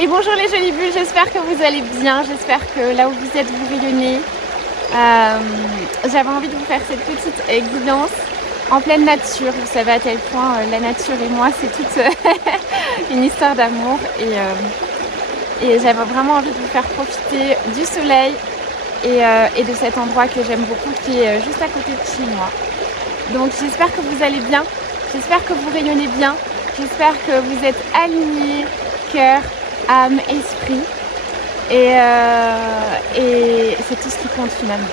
Et bonjour les jolies bulles, j'espère que vous allez bien, j'espère que là où vous êtes vous rayonnez. J'avais envie de vous faire cette petite guidance en pleine nature. Vous savez à quel point la nature et moi c'est toute une histoire d'amour et j'avais vraiment envie de vous faire profiter du soleil et de cet endroit que j'aime beaucoup qui est juste à côté de chez moi. Donc j'espère que vous allez bien, j'espère que vous rayonnez bien, j'espère que vous êtes alignés, cœur, âme, esprit et c'est tout ce qui compte finalement.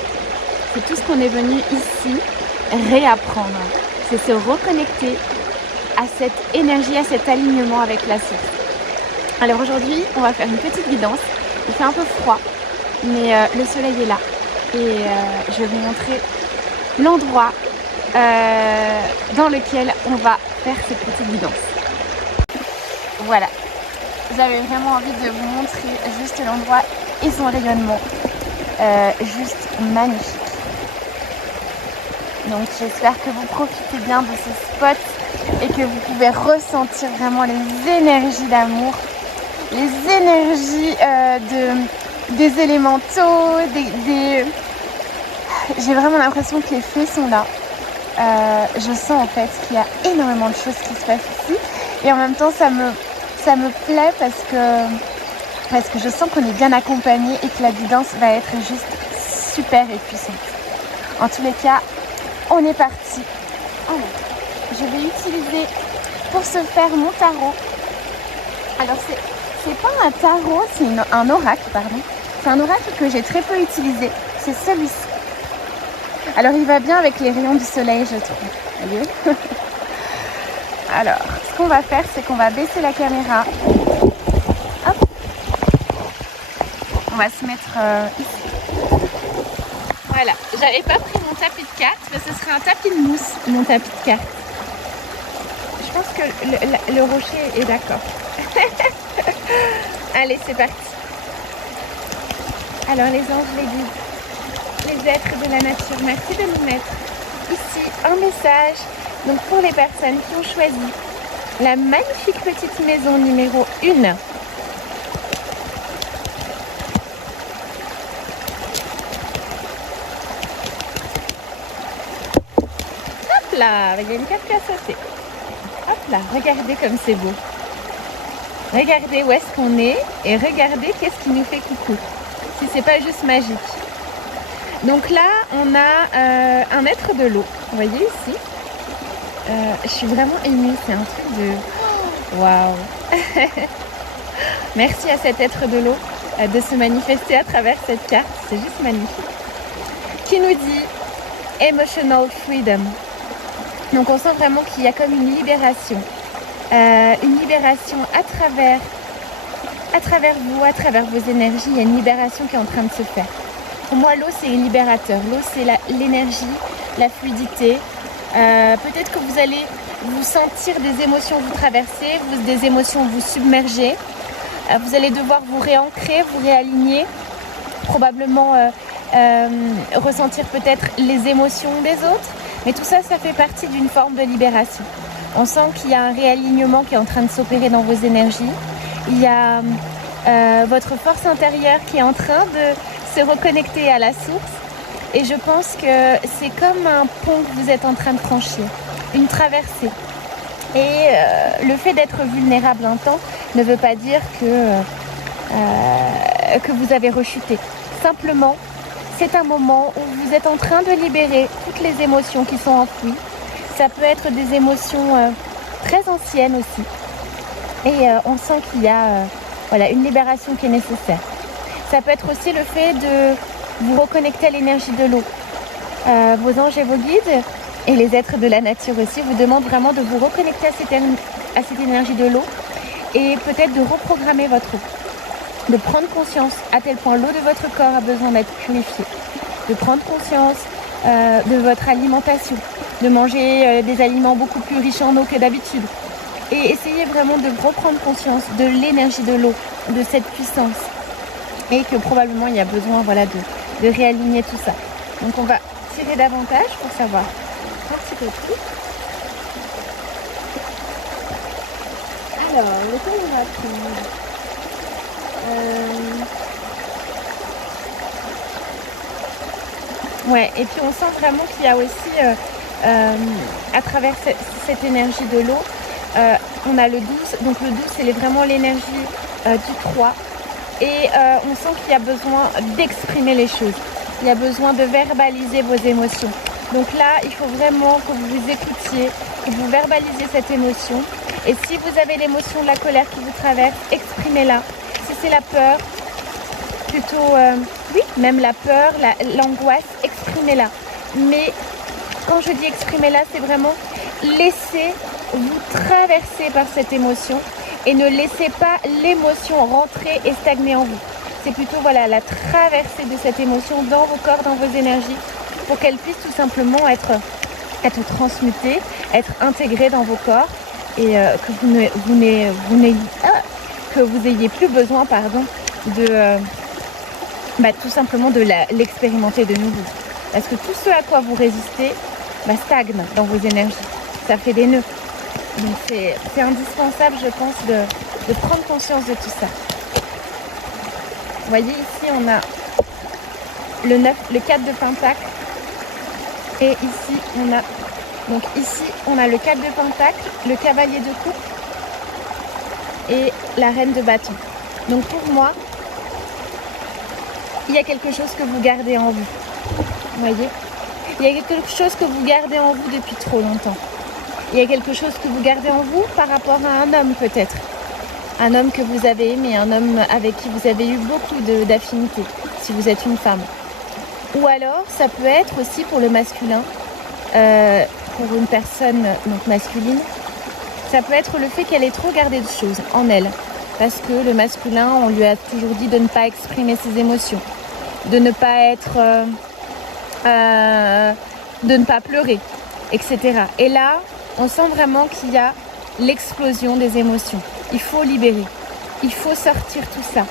C'est tout ce qu'on est venu ici réapprendre. C'est se reconnecter à cette énergie, à cet alignement avec la source. Alors aujourd'hui, on va faire une petite guidance. Il fait un peu froid, mais le soleil est là et je vais vous montrer l'endroit dans lequel on va faire cette petite guidance. Voilà. J'avais vraiment envie de vous montrer juste l'endroit et son rayonnement. Juste magnifique. Donc j'espère que vous profitez bien de ce spot et que vous pouvez ressentir vraiment les énergies d'amour, les énergies des élémentaux, j'ai vraiment l'impression que les fées sont là. Je sens en fait qu'il y a énormément de choses qui se passent ici et en même temps ça me plaît parce que je sens qu'on est bien accompagné et que la guidance va être juste super et puissante. En tous les cas, on est parti. Alors, je vais utiliser pour ce faire mon tarot. Alors c'est pas un tarot, c'est un oracle, pardon. C'est un oracle que j'ai très peu utilisé. C'est celui-ci. Alors il va bien avec les rayons du soleil, je trouve. Voyez. Alors, ce qu'on va faire, c'est qu'on va baisser la caméra. Hop. On va se mettre ici. Voilà. J'avais pas pris mon tapis de cartes, mais ce serait un tapis de mousse, mon tapis de cartes. Je pense que le rocher est d'accord. Allez, c'est parti. Alors, les anges, les guides, les êtres de la nature, merci de nous mettre ici un message. Donc pour les personnes qui ont choisi la magnifique petite maison numéro 1. Hop là, il y a une carte qui a sauté. Hop là, regardez comme c'est beau. Regardez où est-ce qu'on est et regardez qu'est-ce qui nous fait coucou. Si c'est pas juste magique. Donc là, on a un être de l'eau. Vous voyez ici. Je suis vraiment émue, c'est un truc de waouh. Merci à cet être de l'eau de se manifester à travers cette carte, c'est juste magnifique. Qui nous dit Emotional Freedom. Donc on sent vraiment qu'il y a comme une libération à travers vous, à travers vos énergies, il y a une libération qui est en train de se faire. Pour moi, l'eau c'est libérateur, l'eau c'est l'énergie, la fluidité. Peut-être que vous allez vous sentir des émotions vous traverser, des émotions vous submerger. Vous allez devoir vous réancrer, vous réaligner, probablement ressentir peut-être les émotions des autres. Mais tout ça, ça fait partie d'une forme de libération. On sent qu'il y a un réalignement qui est en train de s'opérer dans vos énergies. Il y a votre force intérieure qui est en train de se reconnecter à la source. Et je pense que c'est comme un pont que vous êtes en train de franchir, une traversée. Et le fait d'être vulnérable un temps ne veut pas dire que vous avez rechuté. Simplement, c'est un moment où vous êtes en train de libérer toutes les émotions qui sont enfouies. Ça peut être des émotions très anciennes aussi. Et on sent qu'il y a une libération qui est nécessaire. Ça peut être aussi le fait de vous reconnectez à l'énergie de l'eau. Vos anges et vos guides et les êtres de la nature aussi vous demandent vraiment de vous reconnecter à cette énergie de l'eau et peut-être de reprogrammer votre eau. De prendre conscience à tel point l'eau de votre corps a besoin d'être purifiée. De prendre conscience de votre alimentation. De manger des aliments beaucoup plus riches en eau que d'habitude. Et essayez vraiment de reprendre conscience de l'énergie de l'eau, de cette puissance. Et que probablement il y a besoin de réaligner tout ça. Donc on va tirer davantage pour savoir un petit peu plus. Alors, lequel on va prendre? Ouais, et puis on sent vraiment qu'il y a aussi, à travers cette énergie de l'eau, on a le 12. Donc le 12, c'est vraiment l'énergie du 3. Et on sent qu'il y a besoin d'exprimer les choses. Il y a besoin de verbaliser vos émotions. Donc là, il faut vraiment que vous vous écoutiez, que vous verbalisiez cette émotion. Et si vous avez l'émotion de la colère qui vous traverse, exprimez-la. Si c'est la peur, plutôt, oui, même la peur, l'angoisse, exprimez-la. Mais quand je dis exprimez-la, c'est vraiment laissez-vous traverser par cette émotion et ne laissez pas l'émotion rentrer et stagner en vous. C'est plutôt voilà, la traversée de cette émotion dans vos corps, dans vos énergies, pour qu'elle puisse tout simplement être transmutée, être intégrée dans vos corps et que vous ayez plus besoin de tout simplement de l'expérimenter de nouveau. Parce que tout ce à quoi vous résistez stagne dans vos énergies. Ça fait des nœuds. Donc c'est indispensable, je pense, de prendre conscience de tout ça. Vous voyez, ici, on a le 9, le 4 de Pentacle. Et ici, on a le 4 de Pentacle, le cavalier de coupe et la reine de bâton. Donc pour moi, il y a quelque chose que vous gardez en vous. Vous voyez ? Il y a quelque chose que vous gardez en vous depuis trop longtemps. Il y a quelque chose que vous gardez en vous par rapport à un homme peut-être. Un homme que vous avez aimé, un homme avec qui vous avez eu beaucoup d'affinité, si vous êtes une femme. Ou alors, ça peut être aussi pour le masculin, pour une personne donc masculine, ça peut être le fait qu'elle ait trop gardé de choses en elle. Parce que le masculin, on lui a toujours dit de ne pas exprimer ses émotions, de ne pas être... de ne pas pleurer, etc. Et là, on sent vraiment qu'il y a l'explosion des émotions. Il faut libérer. Il faut sortir tout ça.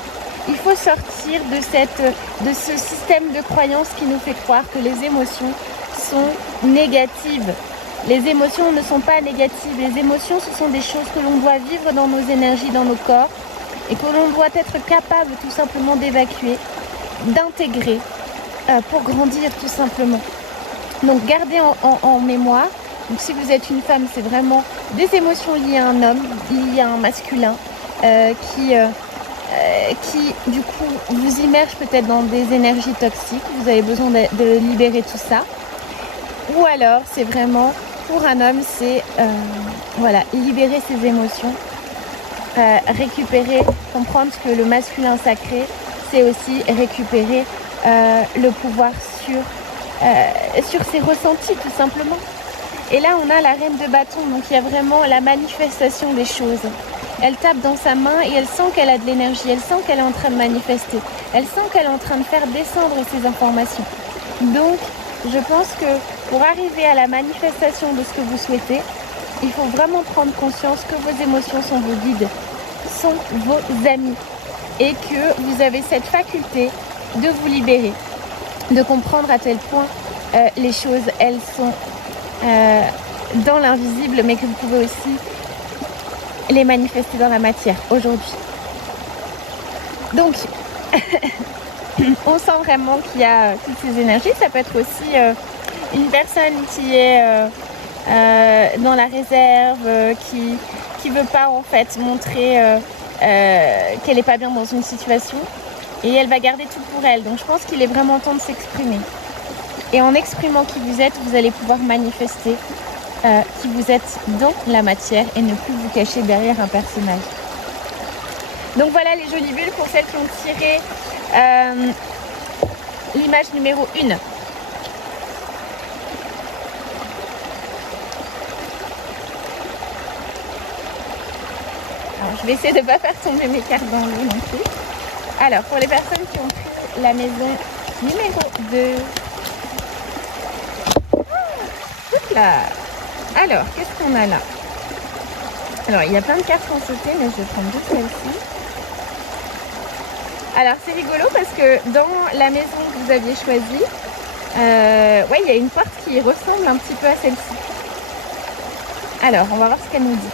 Il faut sortir de ce système de croyance qui nous fait croire que les émotions sont négatives. Les émotions ne sont pas négatives. Les émotions, ce sont des choses que l'on doit vivre dans nos énergies, dans nos corps, et que l'on doit être capable tout simplement d'évacuer, d'intégrer, pour grandir tout simplement. Donc gardez en mémoire. Donc si vous êtes une femme, c'est vraiment des émotions liées à un homme, liées à un masculin, qui du coup vous immerge peut-être dans des énergies toxiques. Vous avez besoin de libérer tout ça. Ou alors c'est vraiment pour un homme, c'est libérer ses émotions, récupérer, comprendre que le masculin sacré, c'est aussi récupérer le pouvoir sur ses ressentis tout simplement. Et là on a la reine de bâton, donc il y a vraiment la manifestation des choses. Elle tape dans sa main et elle sent qu'elle a de l'énergie, elle sent qu'elle est en train de manifester, elle sent qu'elle est en train de faire descendre ses informations. Donc je pense que pour arriver à la manifestation de ce que vous souhaitez, il faut vraiment prendre conscience que vos émotions sont vos guides, sont vos amis et que vous avez cette faculté de vous libérer, de comprendre à tel point les choses, elles sont dans l'invisible, mais que vous pouvez aussi les manifester dans la matière aujourd'hui. Donc, on sent vraiment qu'il y a toutes ces énergies. Ça peut être aussi une personne qui est dans la réserve, qui veut pas en fait montrer qu'elle n'est pas bien dans une situation. Et elle va garder tout pour elle. Donc je pense qu'il est vraiment temps de s'exprimer. Et en exprimant qui vous êtes, vous allez pouvoir manifester qui vous êtes dans la matière et ne plus vous cacher derrière un personnage. Donc voilà les jolies bulles pour celles qui ont tiré l'image numéro 1. Alors je vais essayer de ne pas faire tomber mes cartes dans l'eau non plus. Alors pour les personnes qui ont pris la maison numéro 2. Là. Alors, qu'est-ce qu'on a là? Alors, il y a plein de cartes qui ont sauté, mais je vais prendre juste celle-ci. Alors, c'est rigolo parce que dans la maison que vous aviez choisie, il y a une porte qui ressemble un petit peu à celle-ci. Alors, on va voir ce qu'elle nous dit.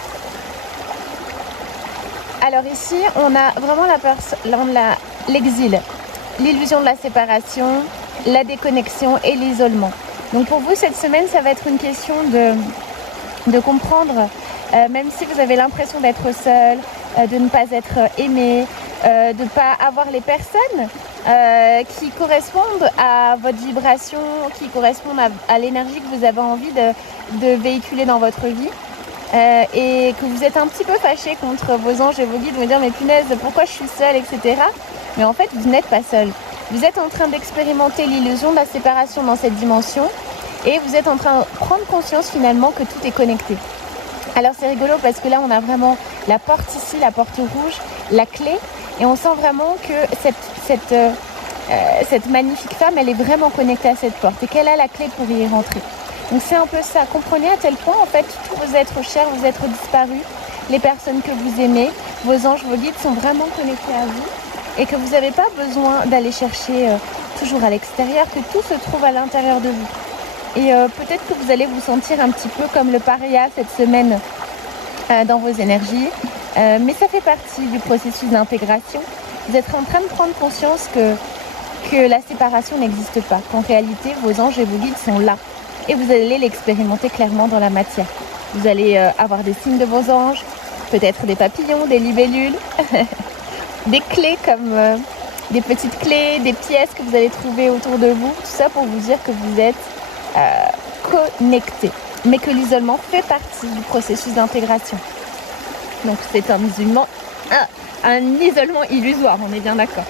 Alors ici, on a vraiment l'exil, l'illusion de la séparation, la déconnexion et l'isolement. Donc pour vous, cette semaine, ça va être une question de comprendre, même si vous avez l'impression d'être seul, de ne pas être aimé, de ne pas avoir les personnes qui correspondent à votre vibration, qui correspondent à l'énergie que vous avez envie de véhiculer dans votre vie. Et que vous êtes un petit peu fâché contre vos anges et vos guides, vous dire mais punaise, pourquoi je suis seule, etc. Mais en fait, vous n'êtes pas seul. Vous êtes en train d'expérimenter l'illusion de la séparation dans cette dimension et vous êtes en train de prendre conscience finalement que tout est connecté. Alors c'est rigolo parce que là, on a vraiment la porte ici, la porte rouge, la clé, et on sent vraiment que cette magnifique femme, elle est vraiment connectée à cette porte et qu'elle a la clé pour y rentrer. Donc c'est un peu ça. Comprenez à tel point, en fait, tous vos êtres chers, vos êtres disparus, les personnes que vous aimez, vos anges, vos guides sont vraiment connectés à vous et que vous n'avez pas besoin d'aller chercher toujours à l'extérieur, que tout se trouve à l'intérieur de vous. Et peut-être que vous allez vous sentir un petit peu comme le paria cette semaine dans vos énergies, mais ça fait partie du processus d'intégration. Vous êtes en train de prendre conscience que la séparation n'existe pas, qu'en réalité, vos anges et vos guides sont là. Et vous allez l'expérimenter clairement dans la matière. Vous allez avoir des signes de vos anges, peut-être des papillons, des libellules, des clés comme des petites clés, des pièces que vous allez trouver autour de vous. Tout ça pour vous dire que vous êtes connectés, mais que l'isolement fait partie du processus d'intégration. Donc c'est un isolement, un isolement illusoire, on est bien d'accord.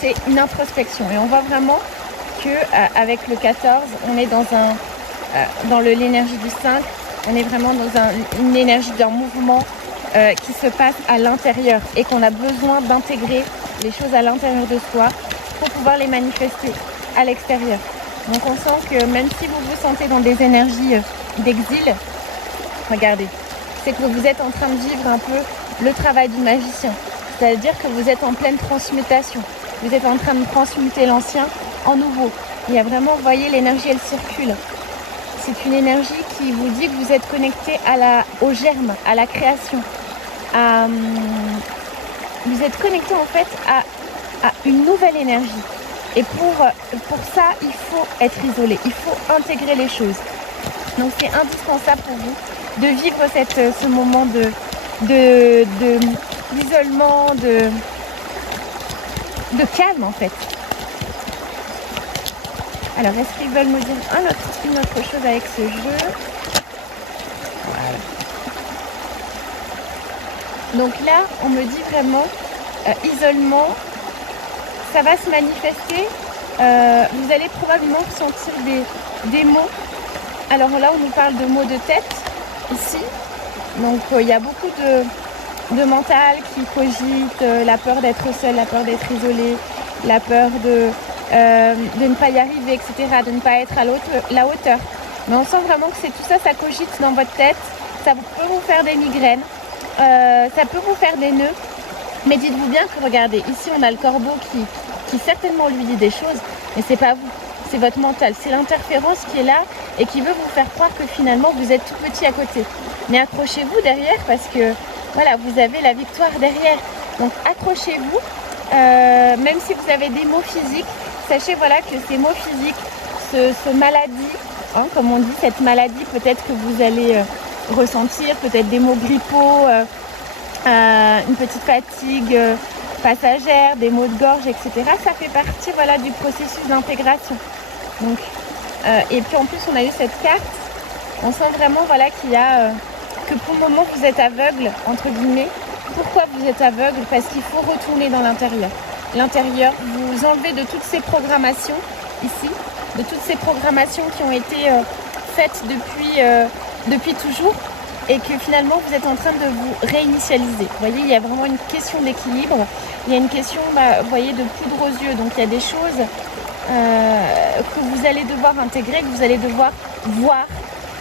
C'est une introspection et on voit vraiment que avec le 14, on est dans l'énergie du 5, on est vraiment dans une énergie d'un mouvement qui se passe à l'intérieur et qu'on a besoin d'intégrer les choses à l'intérieur de soi pour pouvoir les manifester à l'extérieur. Donc on sent que même si vous vous sentez dans des énergies d'exil, regardez, c'est que vous êtes en train de vivre un peu le travail du magicien, c'est-à-dire que vous êtes en pleine transmutation. Vous êtes en train de transmuter l'ancien en nouveau. Il y a vraiment, vous voyez, l'énergie, elle circule. C'est une énergie qui vous dit que vous êtes connecté au germe, à la création. Vous êtes connecté en fait à une nouvelle énergie. Et pour ça, il faut être isolé. Il faut intégrer les choses. Donc c'est indispensable pour vous de vivre ce moment d'isolement, de calme en fait. Alors est-ce qu'ils veulent me dire une autre chose avec ce jeu? Voilà. Donc là on me dit vraiment isolement, ça va se manifester, vous allez probablement sentir des mots. Alors là on nous parle de mots de tête ici, donc il y a beaucoup de mental qui cogite, la peur d'être seul, la peur d'être isolé, la peur de ne pas y arriver, etc., de ne pas être à la hauteur. Mais on sent vraiment que c'est tout ça, ça cogite dans votre tête, ça peut vous faire des migraines, ça peut vous faire des nœuds, mais dites-vous bien que regardez, ici on a le corbeau qui certainement lui dit des choses, mais c'est pas vous, c'est votre mental, c'est l'interférence qui est là et qui veut vous faire croire que finalement vous êtes tout petit à côté. Mais accrochez-vous derrière parce que voilà, vous avez la victoire derrière. Donc accrochez-vous, même si vous avez des maux physiques, sachez voilà que ces maux physiques, ce maladie, comme on dit, cette maladie peut-être que vous allez ressentir, peut-être des maux grippaux, une petite fatigue passagère, des maux de gorge, etc. Ça fait partie voilà, du processus d'intégration. Donc, et puis en plus on a eu cette carte, on sent vraiment voilà, qu'il y a... que pour le moment vous êtes aveugle, entre guillemets. Pourquoi vous êtes aveugle? Parce qu'il faut retourner dans l'intérieur. L'intérieur, vous enlevez de toutes ces programmations ici, de toutes ces programmations qui ont été faites depuis toujours et que finalement vous êtes en train de vous réinitialiser. Vous voyez, il y a vraiment une question d'équilibre, il y a une question, vous voyez, de poudre aux yeux. Donc il y a des choses que vous allez devoir intégrer, que vous allez devoir voir,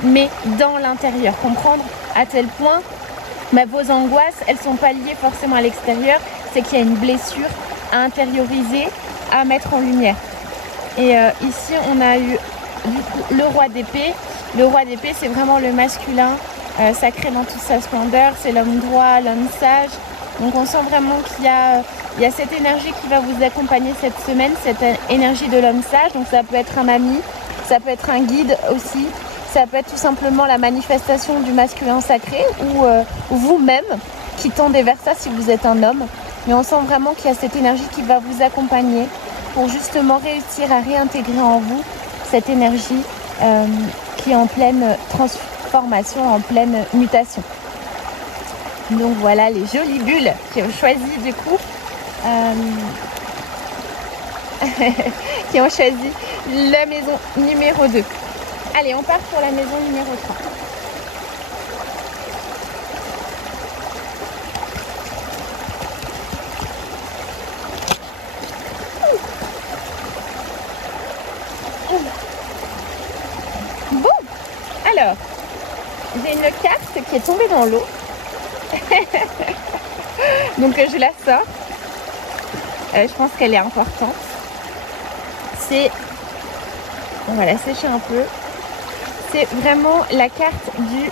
mais dans l'intérieur, comprendre à tel point vos angoisses, elles ne sont pas liées forcément à l'extérieur, c'est qu'il y a une blessure à intérioriser, à mettre en lumière. Et ici, on a eu du coup, le roi d'épée. Le roi d'épée, c'est vraiment le masculin sacré dans toute sa splendeur, c'est l'homme droit, l'homme sage. Donc on sent vraiment qu'il y a cette énergie qui va vous accompagner cette semaine, cette énergie de l'homme sage. Donc ça peut être un ami, ça peut être un guide aussi, ça peut être tout simplement la manifestation du masculin sacré ou vous-même qui tendez vers ça si vous êtes un homme. Mais on sent vraiment qu'il y a cette énergie qui va vous accompagner pour justement réussir à réintégrer en vous cette énergie qui est en pleine transformation, en pleine mutation. Donc voilà les jolies bulles qui ont choisi du coup qui ont choisi la maison numéro 2. Allez, on part pour la maison numéro 3. Bon, alors, j'ai une carte qui est tombée dans l'eau. Donc je la sors. Je pense qu'elle est importante. On va la sécher un peu. C'est vraiment la carte du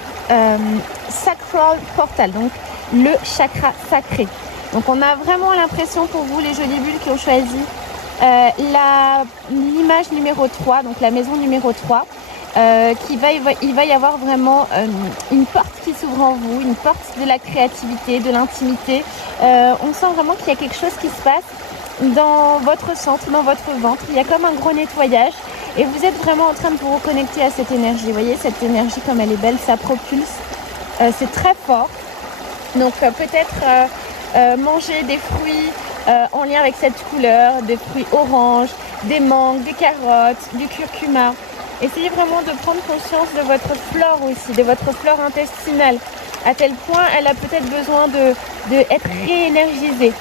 Sacral Portal, donc le chakra sacré. Donc on a vraiment l'impression pour vous, les jolies bulles qui ont choisi l'image numéro 3, donc la maison numéro 3. Il va y avoir vraiment une porte qui s'ouvre en vous, une porte de la créativité, de l'intimité. On sent vraiment qu'il y a quelque chose qui se passe dans votre centre, dans votre ventre. Il y a comme un gros nettoyage et vous êtes vraiment en train de vous reconnecter à cette énergie. Vous voyez, cette énergie, comme elle est belle, ça propulse. C'est très fort. Donc peut-être manger des fruits en lien avec cette couleur, des fruits oranges, des mangues, des carottes, du curcuma. Essayez vraiment de prendre conscience de votre flore aussi, de votre flore intestinale, à tel point elle a peut-être besoin d'être réénergisée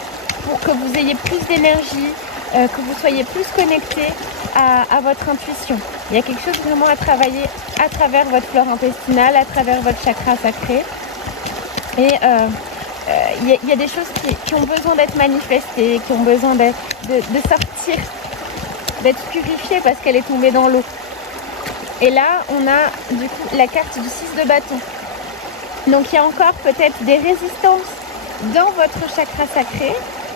pour que vous ayez plus d'énergie, que vous soyez plus connecté à votre intuition. Il y a quelque chose vraiment à travailler à travers votre flore intestinale, à travers votre chakra sacré. Et il y a des choses qui ont besoin d'être manifestées, qui ont besoin de sortir, d'être purifiées parce qu'elle est tombée dans l'eau. Et là, on a du coup la carte du 6 de bâton. Donc il y a encore peut-être des résistances dans votre chakra sacré,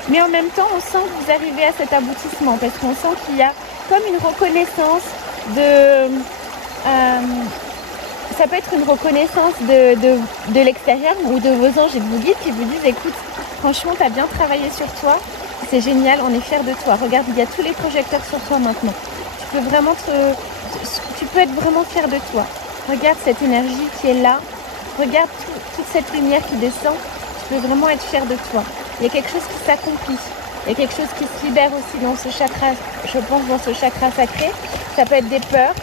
mais en même temps, on sent que vous arrivez à cet aboutissement parce qu'on sent qu'il y a comme une reconnaissance ça peut être une reconnaissance de l'extérieur ou de vos anges et de vos guides qui vous disent écoute, franchement, tu as bien travaillé sur toi, c'est génial, on est fiers de toi. Regarde, il y a tous les projecteurs sur toi maintenant. Tu peux être vraiment fier de toi. Regarde cette énergie qui est là. Regarde toute cette lumière qui descend. Tu peux vraiment être fier de toi. Il y a quelque chose qui s'accomplit. Il y a quelque chose qui se libère aussi dans ce chakra, je pense, dans ce chakra sacré. Ça peut être des peurs.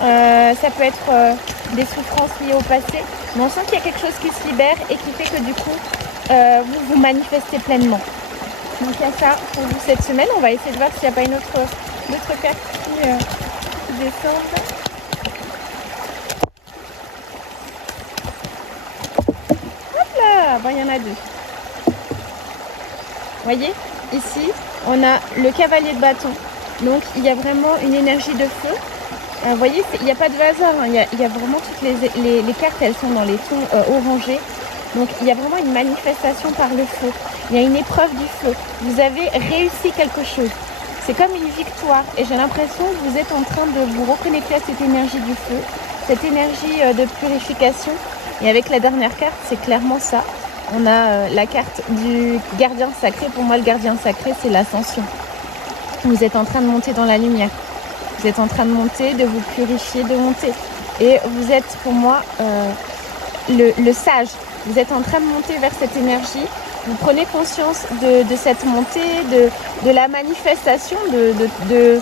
Ça peut être des souffrances liées au passé. Mais on sent qu'il y a quelque chose qui se libère et qui fait que du coup, vous vous manifestez pleinement. Donc il y a ça pour vous cette semaine. On va essayer de voir s'il n'y a pas une autre carte qui descend. Hop là, bon, il y en a deux. Vous voyez, ici, on a le cavalier de bâton. Donc il y a vraiment une énergie de feu. Vous voyez, il n'y a pas de hasard. Hein. Il y a vraiment toutes les cartes, elles sont dans les tons orangés. Donc il y a vraiment une manifestation par le feu. Il y a une épreuve du feu. Vous avez réussi quelque chose. C'est comme une victoire. Et j'ai l'impression que vous êtes en train de vous reconnecter à cette énergie du feu, cette énergie de purification. Et avec la dernière carte, c'est clairement ça. On a la carte du gardien sacré. Pour moi, le gardien sacré, c'est l'ascension. Vous êtes en train de monter dans la lumière. Vous êtes en train de monter, de vous purifier, de monter. Et vous êtes, pour moi, le sage. Vous êtes en train de monter vers cette énergie. Vous prenez conscience de cette montée, de la manifestation, de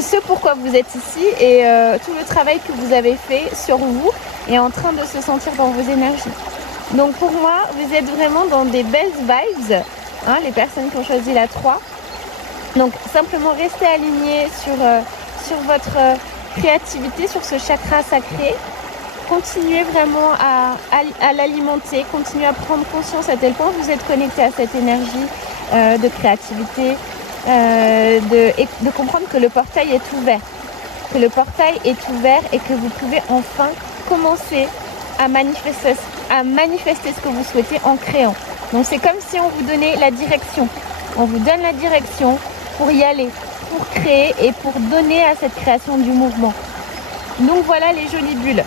ce pourquoi vous êtes ici. Et tout le travail que vous avez fait sur vous est en train de se sentir dans vos énergies. Donc pour moi, vous êtes vraiment dans des belles vibes, hein, les personnes qui ont choisi la 3. Donc simplement restez alignés sur votre créativité, sur ce chakra sacré. Continuez vraiment à l'alimenter, continuez à prendre conscience à tel point que vous êtes connecté à cette énergie de créativité, et de comprendre que le portail est ouvert. Que le portail est ouvert et que vous pouvez enfin commencer à manifester ce que vous souhaitez en créant. Donc c'est comme si on vous donnait la direction. On vous donne la direction pour y aller, pour créer et pour donner à cette création du mouvement. Donc voilà les jolies bulles.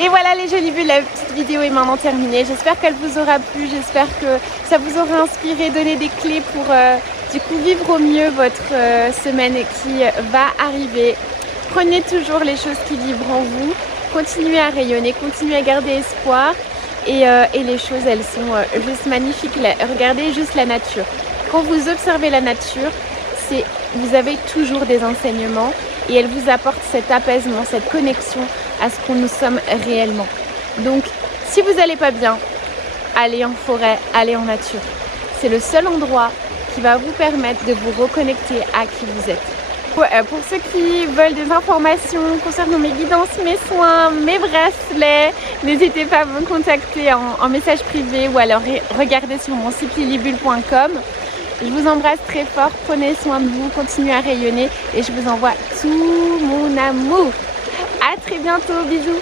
Et voilà les jolies bulles, la petite vidéo est maintenant terminée. J'espère qu'elle vous aura plu, j'espère que ça vous aura inspiré, donné des clés pour du coup vivre au mieux votre semaine qui va arriver. Prenez toujours les choses qui vibrent en vous, continuez à rayonner, continuez à garder espoir et les choses elles sont juste magnifiques. Regardez juste la nature. Quand vous observez la nature, vous avez toujours des enseignements et elle vous apporte cet apaisement, cette connexion à ce qu'on nous sommes réellement. Donc si vous n'allez pas bien, allez en forêt, allez en nature. C'est le seul endroit qui va vous permettre de vous reconnecter à qui vous êtes. Pour ceux qui veulent des informations concernant mes guidances, mes soins, mes bracelets, n'hésitez pas à me contacter en message privé ou alors regardez sur mon site lilibulles.com. Je vous embrasse très fort, prenez soin de vous, continuez à rayonner et je vous envoie tout mon amour. À très bientôt, bisous.